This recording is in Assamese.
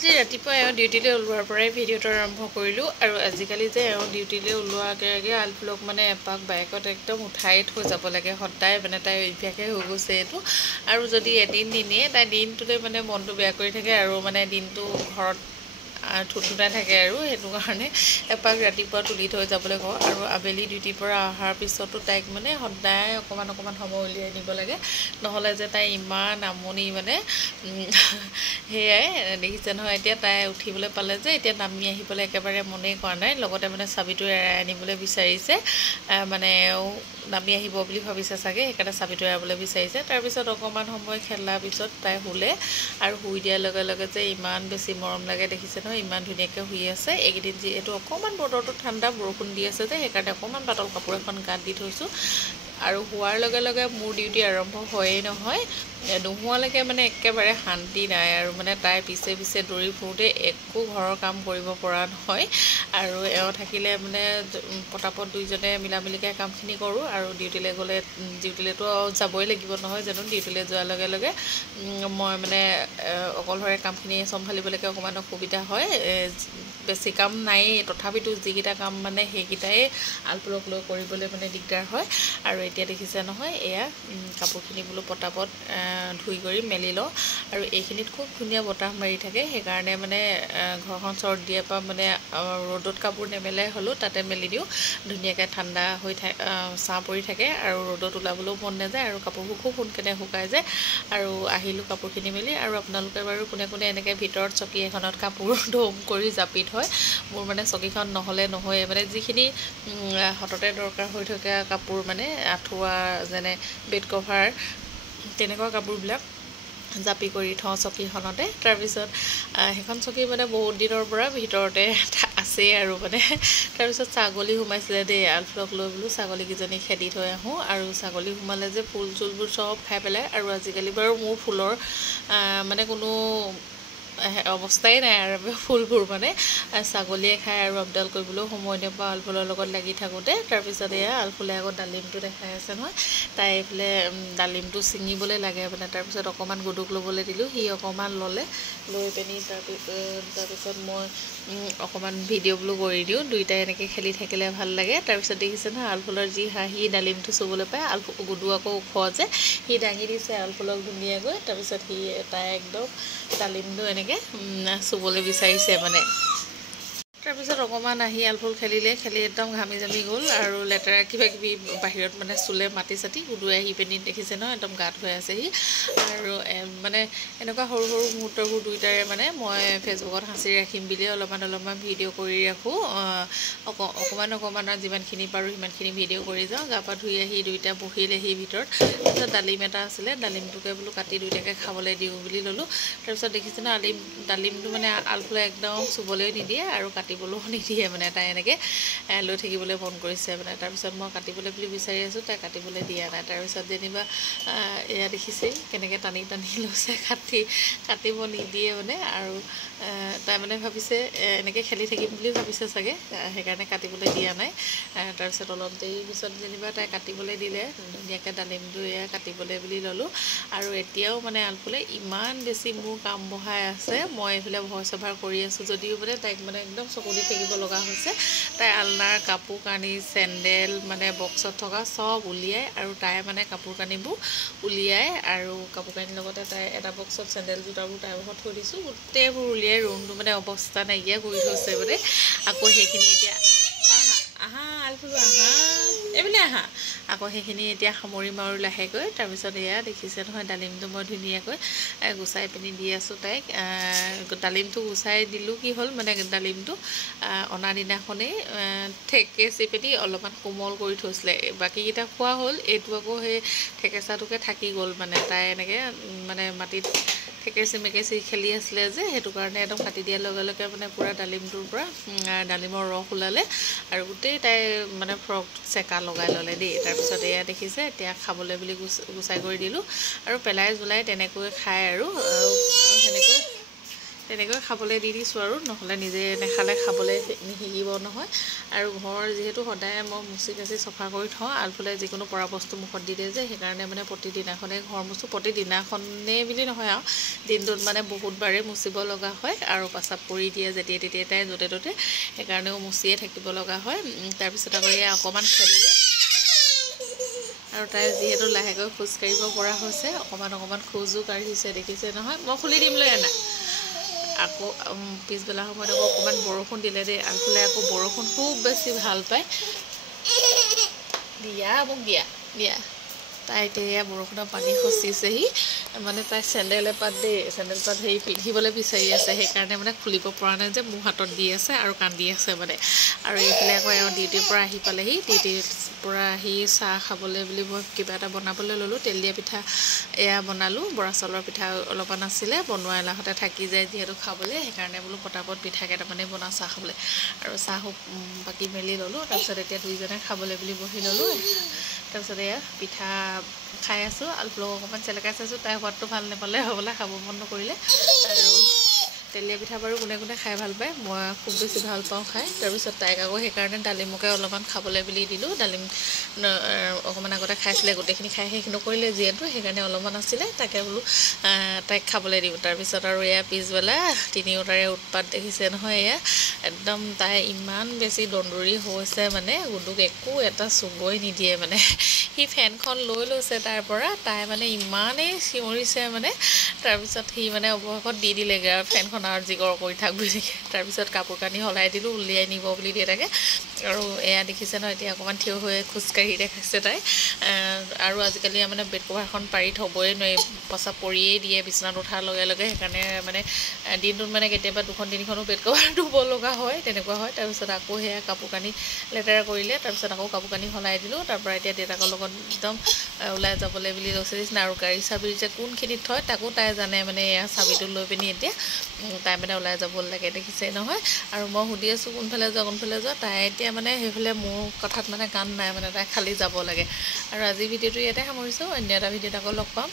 আজি ৰাতিপুৱা ডিউটিলৈ ওলোৱাৰ পৰাই ভিডিঅ'টো আৰম্ভ কৰিলোঁ আৰু আজিকালি যে ডিউটিলৈ ওলোৱাৰ আগে আগে আলফুলক মানে এপাক বাইকত একদম উঠাই থৈ যাব লাগে সদায় মানে তাইৰ অভ্যাসে হৈ গৈছে এইটো আৰু যদি এদিন নিনিয়ে তাই দিনটোলৈ মানে মনটো বেয়া কৰি থাকে আৰু মানে দিনটো ঘৰত থুথুনাই থাকে আৰু সেইটো কাৰণে এপাক ৰাতিপুৱা তুলি থৈ যাবলৈ কওঁ আৰু আবেলি ডিউটিৰ পৰা অহাৰ পিছতো তাইক মানে সদায় অকণমান সময় উলিয়াই নিব লাগে নহ'লে যে তাই ইমান আমনি মানে সেয়াই দেখিছে নহয় এতিয়া তাই উঠিবলৈ পালে যে এতিয়া নামি আহিবলৈ একেবাৰে মনেই কৰা নাই লগতে মানে চাবিটো এৰাই আনিবলৈ বিচাৰিছে মানে নামি আহিব বুলি ভাবিছে চাগে সেইকাৰণে চাবিটো এৰাবলৈ বিচাৰিছে তাৰপিছত অকণমান সময় খেলাৰ পিছত তাই শুলে আৰু শুই দিয়াৰ লগে লগে যে ইমান বেছি মৰম লাগে দেখিছে নহয় ইমান ধুনীয়াকৈ শুই আছে এইকেইদিন যিহেতু অকণমান বতৰটো ঠাণ্ডা বৰষুণ দি আছে যে সেইকাৰণে অকণমান পাতল কাপোৰ এখন গাত দি থৈছোঁ আৰু শোৱাৰ লগে লগে মোৰ ডিউটি আৰম্ভ হয়েই নহয় নোহোৱালৈকে মানে একেবাৰে শান্তি নাই আৰু মানে তাইৰ পিছে পিছে দৌৰি ফুৰোঁতে একো ঘৰৰ কাম কৰিব পৰা নহয় আৰু এওঁ থাকিলে মানে পটাপট দুইজনে মিলামিলিকৈ কামখিনি কৰোঁ আৰু ডিউটিলৈ গ'লে ডিউটিলৈতো যাবই লাগিব নহয় জানো ডিউটিলৈ যোৱাৰ লগে লগে মই মানে অকলশৰে কামখিনি চম্ভালিবলৈকে অকণমান অসুবিধা হয় বেছি কাম নায়েই তথাপিতো যিকেইটা কাম মানে সেইকেইটাই আলফুলক লৈ কৰিবলৈ মানে দিগদাৰ হয় আৰু এতিয়া দেখিছে নহয় এয়া কাপোৰখিনি বোলো পটাপট ধুই কৰি মেলি লওঁ আৰু এইখিনিত খুব ধুনীয়া বতাহ মাৰি থাকে সেইকাৰণে মানে ঘৰখন চৰ্ট দিয়াৰ পৰা মানে ৰ'দত কাপোৰ নেমেলাই হ'লেও তাতে মেলি দিওঁ ধুনীয়াকৈ ঠাণ্ডা হৈ ছাঁ পৰি থাকে আৰু ৰ'দত ওলাবলৈও মন নাযায় আৰু কাপোৰবোৰ খুব সোনকালে শুকাই যায় আৰু আহিলোঁ কাপোৰখিনি মেলি আৰু আপোনালোকে বাৰু কোনে কোনে এনেকৈ ভিতৰত চকী এখনত কাপোৰ ধুম কৰি জাপি থয় মোৰ মানে চকীখন নহ'লে নহয়ে মানে যিখিনি হততে দৰকাৰ হৈ থকা কাপোৰ মানে আঁঠুৱা যেনে বেড কভাৰ তেনেকুৱা কাপোৰবিলাক জাপি কৰি থওঁ চকীখনতে তাৰপিছত সেইখন চকী মানে বহুত দিনৰ পৰা ভিতৰতে আছেই আৰু মানে তাৰপিছত ছাগলী সোমাইছিলে দেই আলফুলক লৈ বোলো ছাগলীকেইজনী খেদি থৈ আহোঁ আৰু ছাগলী সোমালে যে ফুল চুলবোৰ চব খাই পেলাই আৰু আজিকালি বাৰু মোৰ ফুলৰ মানে কোনো অৱস্থাই নাই আৰু ফুলবোৰ মানে ছাগলীয়ে খায় আৰু আপডাল কৰিবলৈও সময় নাপাওঁ আলফুলৰ লগত লাগি থাকোঁতে তাৰপিছত এয়া আলফুলে আকৌ ডালিমটো দেখাই আছে নহয় তাই এইফালে ডালিমটো ছিঙিবলৈ লাগে মানে তাৰপিছত অকণমান গুদুক ল'বলৈ দিলোঁ সি অকণমান ল'লে লৈ পিনি তাৰপিছত মই অকণমান ভিডিঅ' বোলো কৰি দিওঁ দুইটাই এনেকৈ খেলি থাকিলে ভাল লাগে তাৰপিছত দেখিছে নহয় আলফুলৰ যি হাঁহি ডালিমটো চুবলৈ পায় গুদু আকৌ ওখ যে সি দাঙি দিছে আলফুলক ধুনীয়াকৈ তাৰপিছত সি তাই একদম ডালিমটো এনেকৈ চুবলৈ বিচাৰিছে মানে তাৰপিছত অকণমান আহি আলফুল খেলি একদম ঘামি জামি গ'ল আৰু লেতেৰা কিবাকিবি বাহিৰত মানে চুলে মাটি চাটি গুদুৱাই আহি পিনি দেখিছে ন একদম গাত হৈ আছেহি আৰু মানে এনেকুৱা সৰু সৰু মুহূৰ্তবোৰ দুয়োটাৰে মানে মই ফেচবুকত সাঁচি ৰাখিম বুলি অলপমান ভিডিঅ' কৰি ৰাখোঁ অকণমান যিমানখিনি পাৰোঁ সিমানখিনি ভিডিঅ' কৰি যাওঁ গা পা ধুই আহি দুইটা বহিলেহি ভিতৰত তাৰপিছত ডালিম এটা আছিলে ডালিমটোকে বোলো কাটি দুইটাকে খাবলৈ দিওঁ বুলি ল'লোঁ তাৰপিছত দেখিছে ন ডালিমটো মানে আলফুলে একদম চুবলৈ নিদিয়ে আৰু কাটিবলৈও নিদিয়ে মানে তাই এনেকৈ লৈ থাকিবলৈ মন কৰিছে মানে তাৰপিছত মই কাটিবলৈ বুলি বিচাৰি আছোঁ তাই কাটিবলৈ দিয়া নাই তাৰপিছত যেনিবা এয়া দেখিছেই কেনেকৈ টানি লৈছে কাটিব নিদিয়ে মানে আৰু তাই মানে ভাবিছে এনেকৈ খেলি থাকিম বুলি ভাবিছে চাগে সেইকাৰণে কাটিবলৈ দিয়া নাই তাৰপিছত অলপ দেৰি পিছত যেনিবা তাই কাটিবলৈ দিলে ধুনীয়াকৈ ডালিমটো এয়া কাটিবলৈ বুলি ল'লোঁ আৰু এতিয়াও মানে আলফুলে ইমান বেছি মোৰ কাম বঢ়াই আছে মই এইফালে ভইচ অভাৰ কৰি আছোঁ যদিও মানে তাইক মানে একদম চকু দি থাকিব লগা হৈছে তাই আলনাৰ কাপোৰ কানি চেণ্ডেল মানে বক্সত থকা চব উলিয়াই আৰু তাই মানে কাপোৰ কানিবোৰ উলিয়াই আৰু কাপোৰ কানিৰ লগতে তাই এটা বক্সত চেণ্ডেল জোতাবোৰ তাইৰ লগত থৈ দিছোঁ গোটেইবোৰ উলিয়াই ৰুমটো মানে অৱস্থা নাইকিয়া কৰি থৈছে মানে আকৌ সেইখিনি এতিয়া আহা আলফুল আহা এইবিলাক আহা আকৌ সেইখিনি এতিয়া সামৰি মাৰোঁ লাহেকৈ তাৰপিছত এয়া দেখিছে নহয় ডালিমটো মই ধুনীয়াকৈ গুচাই পিনি দি আছোঁ তাইক ডালিমটো গুচাই দিলোঁ কি হ'ল মানে ডালিমটো অনা দিনাখনেই ঠেকেচি পিনি অলপমান কোমল কৰি থৈছিলে বাকীকেইটা খোৱা হ'ল এইটো আকৌ সেই ঠেকেচাটোকে থাকি গ'ল মানে তাই এনেকৈ মানে মাটিত ঠেকেচি খেলি আছিলে যে সেইটো কাৰণে একদম কাটি দিয়াৰ লগে লগে মানে পূৰা ডালিমটোৰ পৰা ডালিমৰ ৰস ওলালে আৰু গোটেই তাই মানে ফ্ৰক চেকা লগাই ল'লে দেই তাৰপিছত এয়া দেখিছে এতিয়া খাবলৈ বুলি গুচাই কৰি দিলোঁ আৰু পেলাই জুলাই তেনেকৈ খায় আৰু তেনেকৈ খাবলৈ দি দিছোঁ আৰু নহ'লে নিজে নেখালে খাবলৈ নিশিকিব নহয়। আৰু ঘৰ যিহেতু সদায় মই মুচি কাচি চফা কৰি থওঁ, আলফুলে যিকোনো পৰা বস্তু মুখত দি দিয়ে যে, সেইকাৰণে মানে প্ৰতিদিনাখনেই ঘৰ মুচোঁ। প্ৰতিদিনাখনেই বুলি নহয় আৰু দিনটোত মানে বহুতবাৰেই মুচিব লগা হয় আৰু পেচাব পৰি দিয়ে যেতিয়াই তেতিয়াই তাই য'তে ত'তে, সেইকাৰণেও মুচিয়ে থাকিব লগা হয়। তাৰপিছত আকৌ এয়া অকণমান খেলিলে আৰু তাই যিহেতু লাহেকৈ খোজকাঢ়িব পৰা হৈছে, অকণমান খোজো কাঢ়িছে, দেখিছে নহয়। মই খুলি দিম লৈ আনা। আকৌ পিছবেলা সময়ত আকৌ অকণমান বৰষুণ দিলে দেই, আলফালে আকৌ বৰষুণ খুব বেছি ভাল পায়। দিয়া মোক দিয়া তাই এতিয়া বৰষুণৰ পানী খচিছেহি, মানে তাই চেণ্ডেল এপাত চেণ্ডেল পাত পিন্ধিবলৈ বিচাৰি আছে, সেইকাৰণে মানে খুলিব পৰা নাই যে মোৰ হাতত দি আছে আৰু কান্দি আছে মানে। আৰু এইফালে আকৌ এওঁ ডিউটিৰ পৰা আহি পালেহি, ডিউটিৰ পৰা আহি চাহ খাবলৈ বুলি মই কিবা এটা বনাবলৈ ল'লোঁ। তেল দিয়া পিঠা এয়া বনালোঁ, বৰা চাউলৰ পিঠা অলপমান আছিলে, বনোৱা এলাহতে থাকি যায় যিহেতু খাবলৈ, সেইকাৰণে বোলো পটাপট পিঠা কেইটামানেই বনাওঁ চাহ খাবলৈ। আৰু চাহ বাকি মেলি ল'লোঁ। তাৰপিছত এতিয়া দুইজনে খাবলৈ বুলি বহি ল'লোঁ। তাৰপিছত এয়া পিঠা খাই আছোঁ, আলফুলক অকণমান চেলেকাই চাইছোঁ, তাই সোৱাদটো ভাল নাপালে হ'বলৈ, খাব মন নকৰিলে। আৰু তেলীয়া পিঠা বাৰু কোনে কোনে খাই ভাল পায়, মই খুব বেছি ভাল পাওঁ খাই। তাৰপিছত তাইক আকৌ সেইকাৰণে ডালিমকে অলপমান খাবলৈ বুলি দিলোঁ। ডালিম অকণমান আগতে খাইছিলে, গোটেইখিনি খাই শেষ নকৰিলে যিহেতু, সেইকাৰণে অলপমান আছিলে, তাকে বোলো তাইক খাবলৈ দিওঁ। তাৰপিছত আৰু এয়া পিছবেলা তিনিওটাৰে উৎপাত দেখিছে নহয়। এয়া একদম তাই ইমান বেছি দন্দুৰী হৈছে মানে, গুডুক একো এটা চুবই নিদিয়ে মানে। সি ফেনখন লৈ লৈছে তাৰ পৰা, তাই মানে ইমানেই চিঞৰিছে মানে। তাৰপিছত সি মানে অৱশেষত দি দিলেগৈ আৰু ফেনখন আৰু জিকৰ কৰি থাক বুলি। তাৰপিছত কাপোৰ কানি সলাই দিলোঁ, উলিয়াই নিব বুলি দিয়ে তাকে। আৰু এয়া দেখিছে ন, এতিয়া অকণমান থিয় হৈ খোজকাঢ়ি দেখাইছে তাই। আৰু আজিকালি মানে বেড কভাৰখন পাৰি থ'বই নোৱাৰি, পেচাব পৰিয়েই দিয়ে বিচনাত উঠাৰ লগে লগে। সেইকাৰণে মানে দিনটোত মানে কেতিয়াবা 2-3খনো বেড কভাৰ ধুব লগা হয়, তেনেকুৱা হয়। তাৰপিছত আকৌ সেয়া কাপোৰ কানি লেতেৰা কৰিলে, তাৰপিছত আকৌ কাপোৰ কানি সলাই দিলোঁ। তাৰপৰা এতিয়া দেউতাকৰ লগত একদম ওলাই যাবলৈ বুলি লৈছে নিচিনা। আৰু গাড়ী চাবি যে কোনখিনিত থয় তাকো তাই জানে মানে, এয়া চাবিটো লৈ পিনি এতিয়া তাই মানে ওলাই যাব লাগে, দেখিছে নহয়। আৰু মই সুধি আছোঁ কোনফালে যোৱা, তাই এতিয়া মানে সেইফালে মোৰ কথাত মানে কাণ নাই মানে, তাই খালী যাব লাগে। আৰু আজি ভিডিঅ'টো ইয়াতে সামৰিছোঁ, অন্য এটা ভিডিঅ'ত আকৌ লগ পাম।